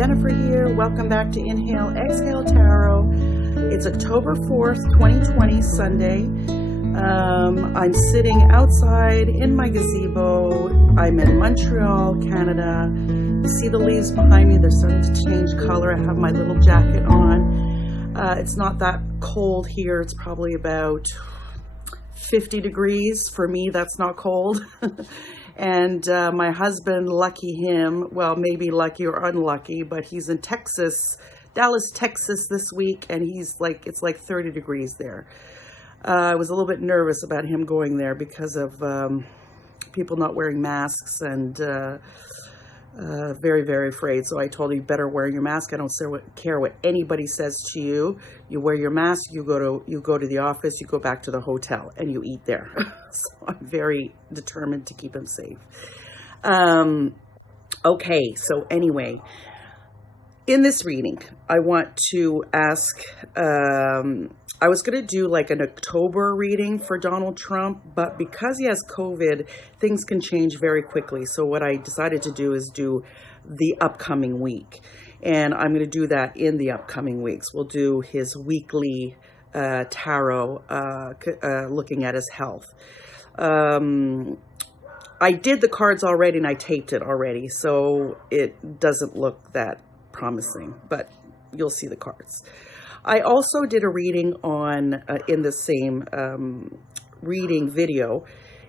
Jennifer here. Welcome back to Inhale, Exhale Tarot. It's October 4th, 2020, Sunday. I'm sitting outside in my gazebo. I'm in Montreal, Canada. You see the leaves behind me. They're starting to change color. I have my little jacket on. It's not that cold here. It's probably about 50 degrees. For me, that's not cold. And my husband, lucky him, well, maybe lucky or unlucky, but he's in Texas, Dallas, Texas this week, and it's like 30 degrees there. I was a little bit nervous about him going there because of people not wearing masks, and very, very afraid. So I told him, you better wear your mask. I don't care what anybody says to you. You wear your mask, you go to the office, you go back to the hotel, and you eat there. So I'm very determined to keep him safe. Okay, so anyway, in this reading, I want to ask, I was going to do like an October reading for Donald Trump, but because he has COVID, things can change very quickly. So what I decided to do is do the upcoming week. And I'm going to do that in the upcoming weeks. We'll do his weekly tarot, looking at his health. I did the cards already and I taped it already, so it doesn't look that promising, but you'll see the cards. I also did a reading on, in the same reading video,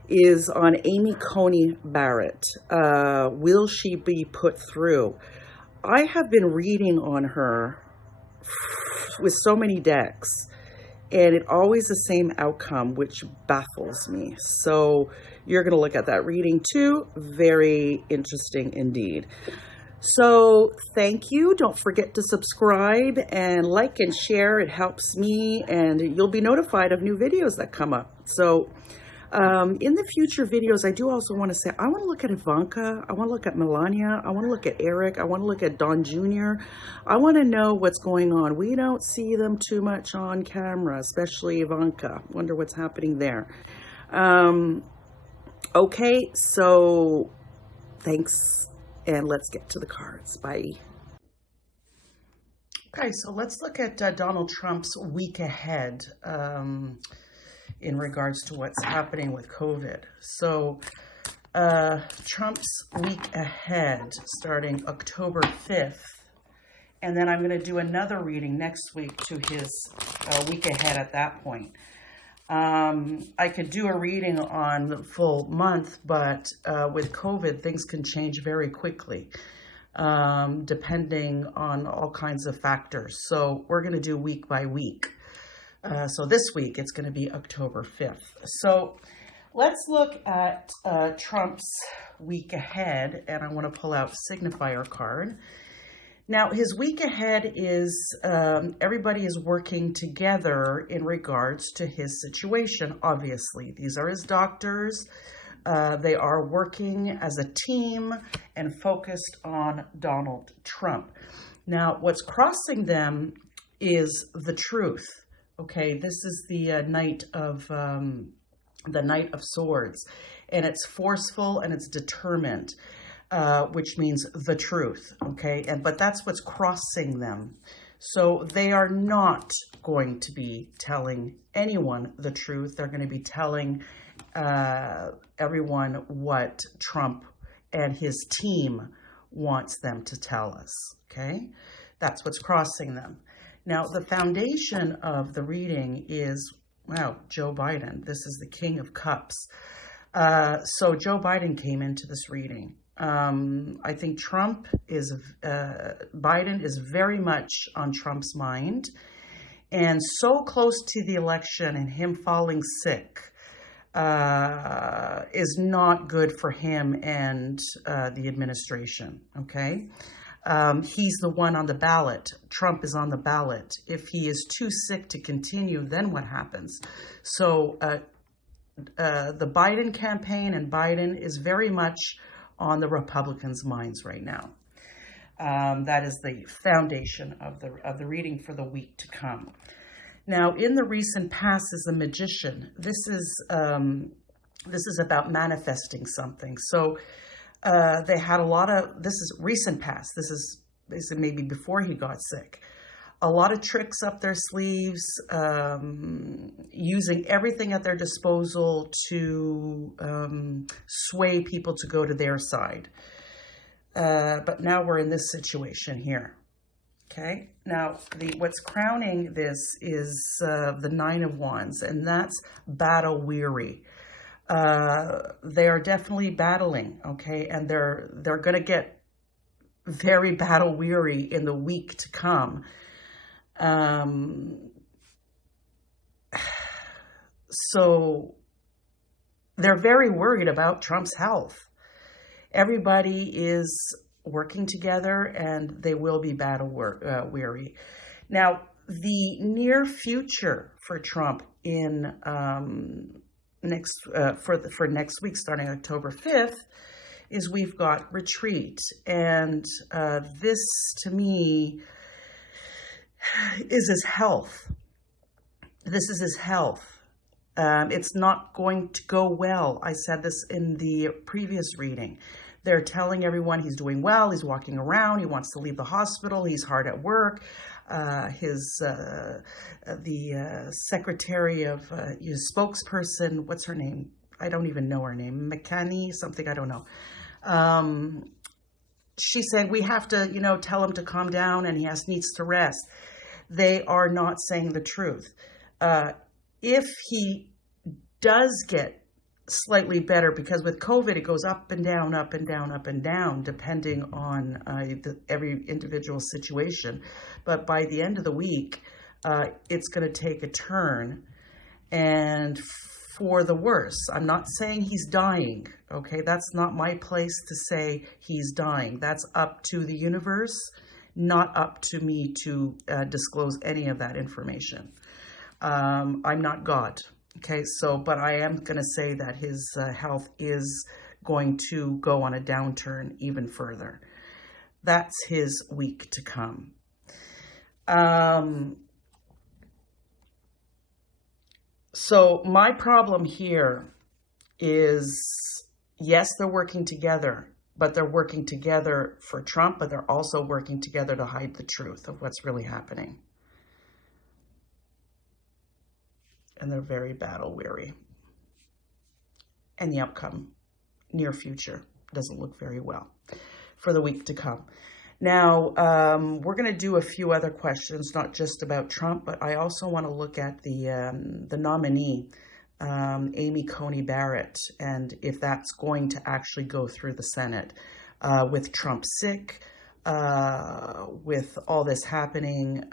is on Amy Coney Barrett. Will she be put through? I have been reading on her with so many decks, and it always the same outcome, which baffles me. So you're going to look at that reading too. Very interesting indeed. So thank you. Don't forget to subscribe and like and share. It helps me, and you'll be notified of new videos that come up. So in the future videos, I do also want to say, I want to look at Ivanka. I want to look at Melania. I want to look at Eric. I want to look at Don Jr. I want to know what's going on. We don't see them too much on camera, especially Ivanka. Wonder what's happening there. Okay, so thanks. And let's get to the cards. Bye. Okay, so let's look at Donald Trump's week ahead in regards to what's happening with COVID. So Trump's week ahead starting October 5th. And then I'm going to do another reading next week to his week ahead at that point. I could do a reading on the full month, but with COVID, things can change very quickly, depending on all kinds of factors. So we're going to do week by week. So this week, it's going to be October 5th. So let's look at Trump's week ahead, and I want to pull out Signifier card. Now, his week ahead is everybody is working together in regards to his situation, obviously. These are his doctors. They are working as a team and focused on Donald Trump. Now, what's crossing them is the truth. Okay, this is the Knight of Swords, and it's forceful and it's determined. Which means the truth, okay? But that's what's crossing them. So they are not going to be telling anyone the truth. They're going to be telling everyone what Trump and his team wants them to tell us, okay? That's what's crossing them. Now, the foundation of the reading is, wow, Joe Biden. This is the King of Cups. So Joe Biden came into this reading. I think Biden is very much on Trump's mind, and so close to the election and him falling sick is not good for him and the administration, okay? He's the one on the ballot. Trump is on the ballot. If he is too sick to continue, then what happens? So the Biden campaign and Biden is very much on the Republicans' minds right now. That is the foundation of the reading for the week to come. Now, in the recent past is the Magician. This is about manifesting something. So they had a lot of, this is recent past. This is basically maybe before he got sick. A lot of tricks up their sleeves, using everything at their disposal to sway people to go to their side. But now we're in this situation here. Okay, now what's crowning this is the Nine of Wands, and that's battle weary. They are definitely battling, okay, and they're going to get very battle weary in the week to come. So they're very worried about Trump's health. Everybody is working together, and they will be battle weary. Now, the near future for Trump in for next week, starting October 5th, is we've got retreat, and this to me is his health. This is his health. It's not going to go well. I said this in the previous reading. They're telling everyone he's doing well. He's walking around. He wants to leave the hospital. He's hard at work. The secretary of his spokesperson, what's her name? I don't even know her name. McKinney, something, I don't know. She said, we have to, tell him to calm down, and he needs to rest. They are not saying the truth. If he does get slightly better, because with COVID, it goes up and down, up and down, up and down, depending on every individual situation. But by the end of the week, it's going to take a turn, and for the worse. I'm not saying he's dying, okay? That's not my place to say he's dying. That's up to the universe, not up to me to disclose any of that information. I'm not God. Okay, but I am going to say that his health is going to go on a downturn even further. That's his week to come. So my problem here is, yes, they're working together, but they're working together for Trump, but they're also working together to hide the truth of what's really happening. And they're very battle weary. And the outcome, near future, doesn't look very well for the week to come. Now, we're going to do a few other questions, not just about Trump, but I also want to look at the nominee, Amy Coney Barrett, and if that's going to actually go through the Senate. With Trump sick, with all this happening,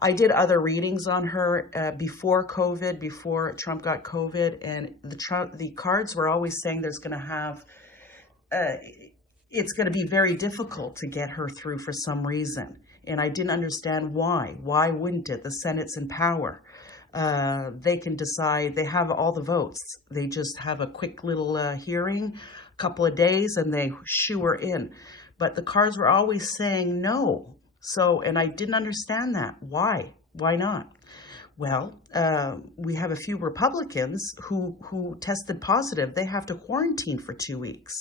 I did other readings on her before COVID, before Trump got COVID, and the cards were always saying there's going to have, it's going to be very difficult to get her through for some reason. And I didn't understand why. Why wouldn't it? The Senate's in power. They can decide, they have all the votes. They just have a quick little hearing, a couple of days, and they shoo her in. But the cards were always saying no. So, and I didn't understand that. Why? Why not? Well, we have a few Republicans who tested positive. They have to quarantine for 2 weeks.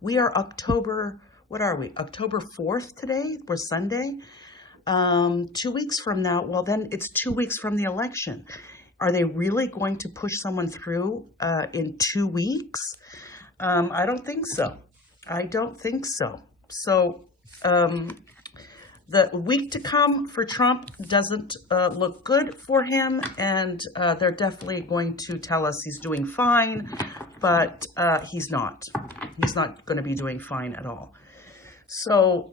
We are October 4th today? We're Sunday. 2 weeks from now, well, then it's 2 weeks from the election. Are they really going to push someone through in 2 weeks? I don't think so. I don't think so. So, the week to come for Trump doesn't look good for him, and they're definitely going to tell us he's doing fine, but he's not. He's not going to be doing fine at all. So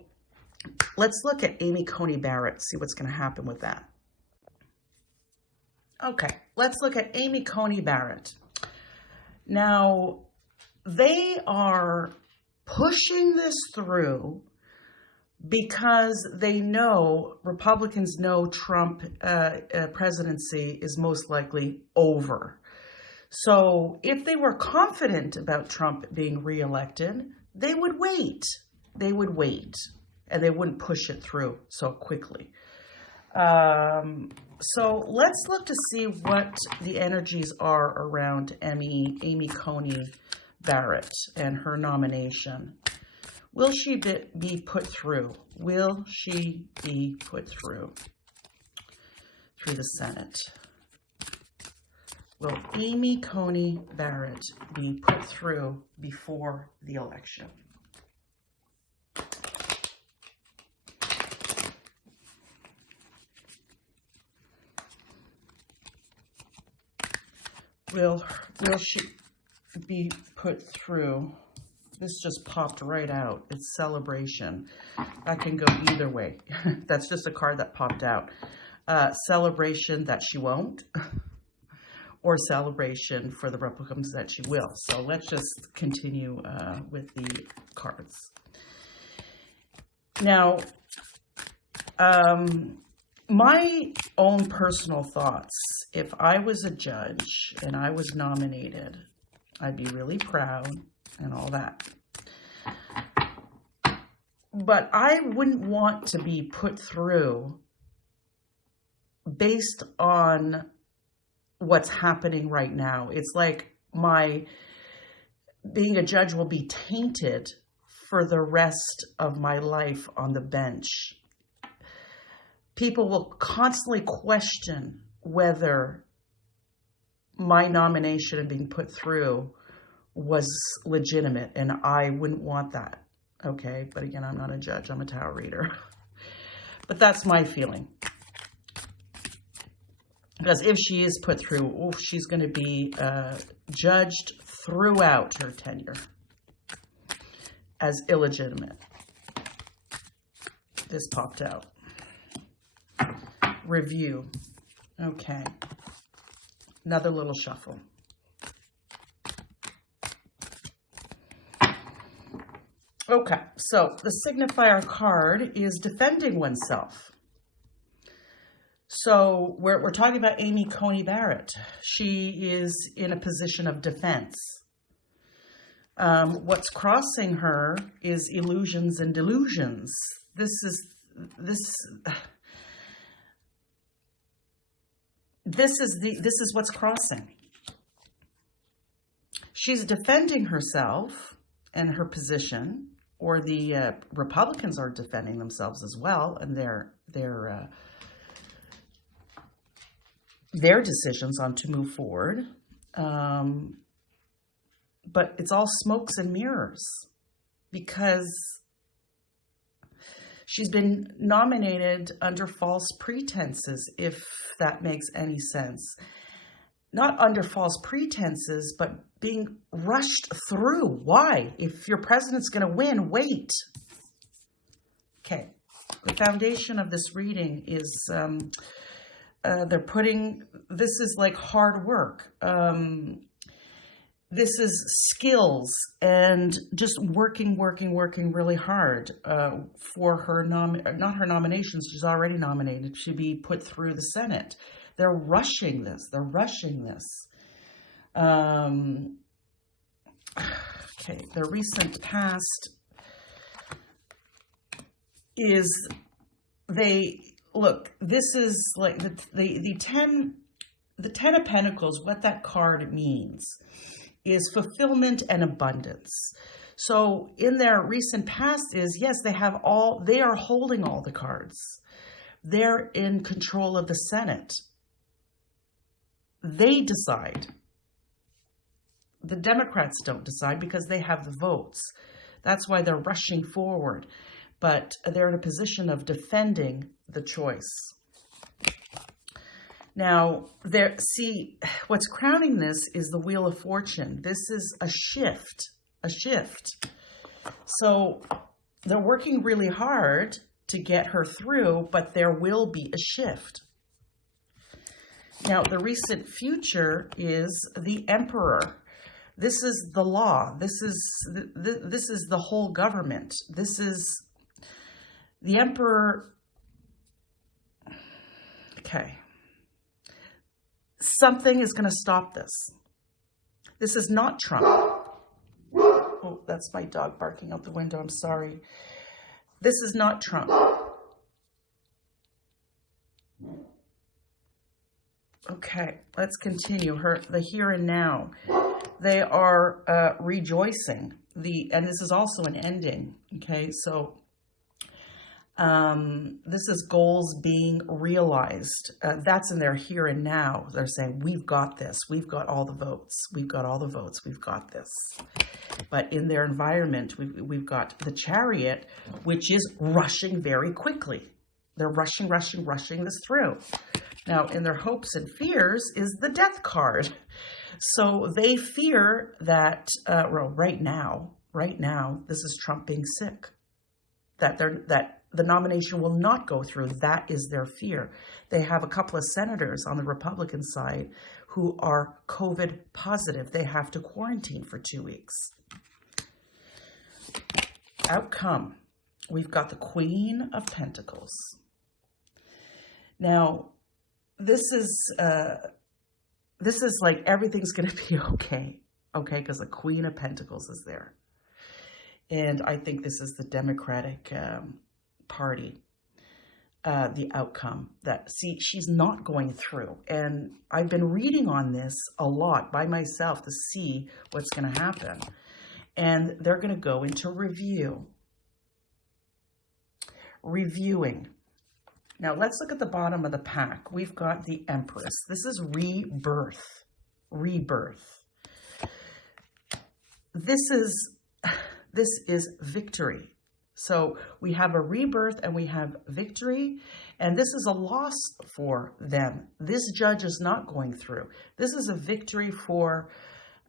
let's look at Amy Coney Barrett, see what's going to happen with that. Okay, let's look at Amy Coney Barrett. Now, they are pushing this through because they know, Republicans know Trump presidency is most likely over. So if they were confident about Trump being reelected, they would wait. They would wait, and they wouldn't push it through so quickly. So let's look to see what the energies are around Amy Coney Barrett and her nomination. Will she be put through? Will she be put through the Senate? Will Amy Coney Barrett be put through before the election? Will she be put through? This just popped right out. It's celebration. That can go either way. That's just a card that popped out. Celebration that she won't, or celebration for the Republicans that she will. So let's just continue with the cards. Now, my own personal thoughts, if I was a judge and I was nominated, I'd be really proud and all that. But I wouldn't want to be put through based on what's happening right now. It's like my being a judge will be tainted for the rest of my life on the bench. People will constantly question whether my nomination and being put through was legitimate, and I wouldn't want that. Okay, but again, I'm not a judge, I'm a tarot reader. But that's my feeling. Because if she is put through, she's going to be judged throughout her tenure as illegitimate. This popped out. Review. Okay. Another little shuffle. Okay, so the signifier card is defending oneself. So we're talking about Amy Coney Barrett. She is in a position of defense. What's crossing her is illusions and delusions. This is what's crossing. She's defending herself and her position, or the Republicans are defending themselves as well, and their decisions on to move forward. But it's all smokes and mirrors, because she's been nominated under false pretenses, if that makes any sense. Not under false pretenses, but being rushed through. Why? If your president's going to win, wait. Okay. The foundation of this reading is they're putting, this is like hard work. This is skills and just working really hard for her, not her nominations. She's already nominated to be put through the Senate. They're rushing this. They're rushing this. Okay, the recent past is look, this is like the 10 of Pentacles. What that card means is fulfillment and abundance. So in their recent past is, yes, they are holding all the cards. They're in control of the Senate. They decide. The Democrats don't decide because they have the votes. That's why they're rushing forward. But they're in a position of defending the choice. Now, see, what's crowning this is the Wheel of Fortune. This is a shift. So they're working really hard to get her through, but there will be a shift. Now, the recent future is the Emperor. This is the law. This is the whole government. This is the Emperor. Okay. Something is going to stop this. This is not Trump. Oh, that's my dog barking out the window. I'm sorry. This is not Trump. Okay, let's continue. The here and now. They are rejoicing. And this is also an ending, okay? So this is goals being realized. That's in their here and now. They're saying, we've got this. We've got all the votes. We've got all the votes. We've got this. But in their environment, we've got the Chariot, which is rushing very quickly. They're rushing this through. Now, in their hopes and fears is the Death card. So they fear that, right now, this is Trump being sick. That the nomination will not go through. That is their fear. They have a couple of senators on the Republican side who are COVID positive. They have to quarantine for 2 weeks. Outcome. We've got the Queen of Pentacles. Now, this is like everything's going to be okay, because the Queen of Pentacles is there. And I think this is the Democratic Party, the outcome that, see, she's not going through. And I've been reading on this a lot by myself to see what's going to happen. And they're going to go into reviewing. Now, let's look at the bottom of the pack. We've got the Empress. This is rebirth. This is victory. So we have a rebirth and we have victory, and this is a loss for them. This judge is not going through. This is a victory for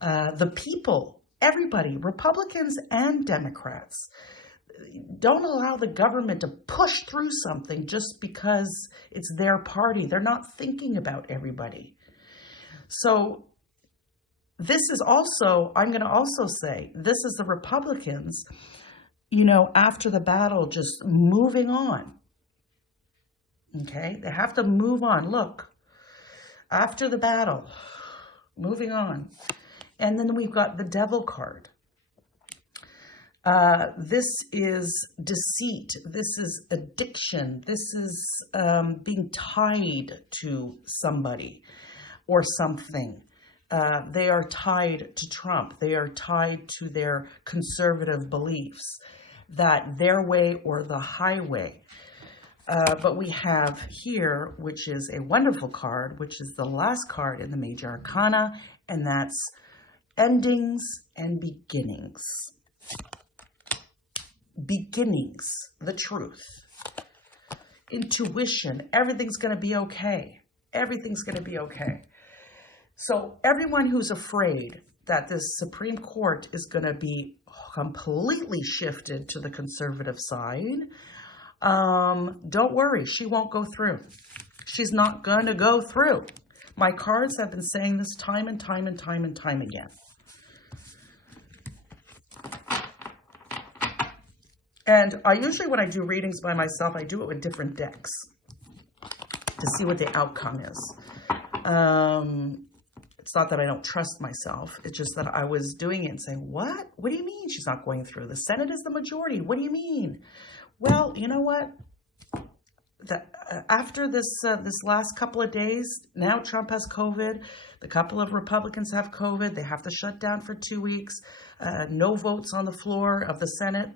the people, everybody, Republicans and Democrats. Don't allow the government to push through something just because it's their party. They're not thinking about everybody. So this is also, I'm going to also say, this is the Republicans, after the battle, just moving on. Okay? They have to move on. Look, after the battle, moving on. And then we've got the Devil card. This is deceit. This is addiction. This is being tied to somebody or something. They are tied to Trump. They are tied to their conservative beliefs, that their way or the highway. But we have here, which is a wonderful card, which is the last card in the Major Arcana, and that's endings and beginnings. Beginnings, the truth, intuition, everything's going to be okay. Everything's going to be okay. So everyone who's afraid that this Supreme Court is going to be completely shifted to the conservative side, don't worry, she won't go through. She's not going to go through. My cards have been saying this time and time and time and time again. And I usually, when I do readings by myself, I do it with different decks to see what the outcome is. It's not that I don't trust myself. It's just that I was doing it and saying, what? What do you mean she's not going through? The Senate is the majority. What do you mean? Well, you know what? After this last couple of days, now Trump has COVID. The couple of Republicans have COVID. They have to shut down for 2 weeks. No votes on the floor of the Senate.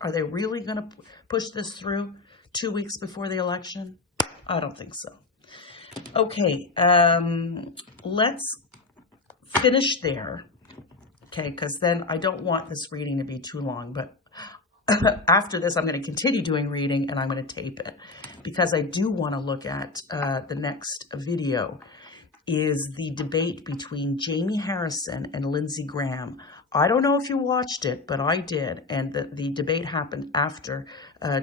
Are they really going to push this through 2 weeks before the election? I don't think so. Okay, let's finish there. Okay, because then I don't want this reading to be too long. But after this, I'm going to continue doing reading and I'm going to tape it. Because I do want to look at the next video is the debate between Jamie Harrison and Lindsey Graham. I don't know if you watched it, but I did. And the debate happened after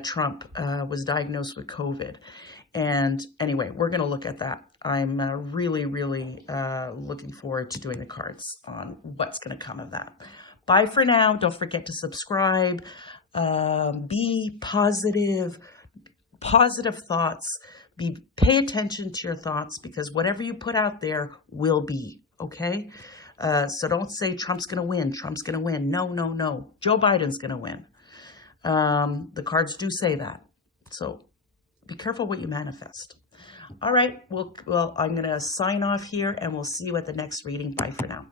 Trump was diagnosed with COVID. And anyway, we're going to look at that. I'm really, really looking forward to doing the cards on what's going to come of that. Bye for now. Don't forget to subscribe. Be positive. Positive thoughts. Pay attention to your thoughts, because whatever you put out there will be, okay? So don't say Trump's going to win. Trump's going to win. No, no, no. Joe Biden's going to win. The cards do say that. So be careful what you manifest. All right. Well, I'm going to sign off here and we'll see you at the next reading. Bye for now.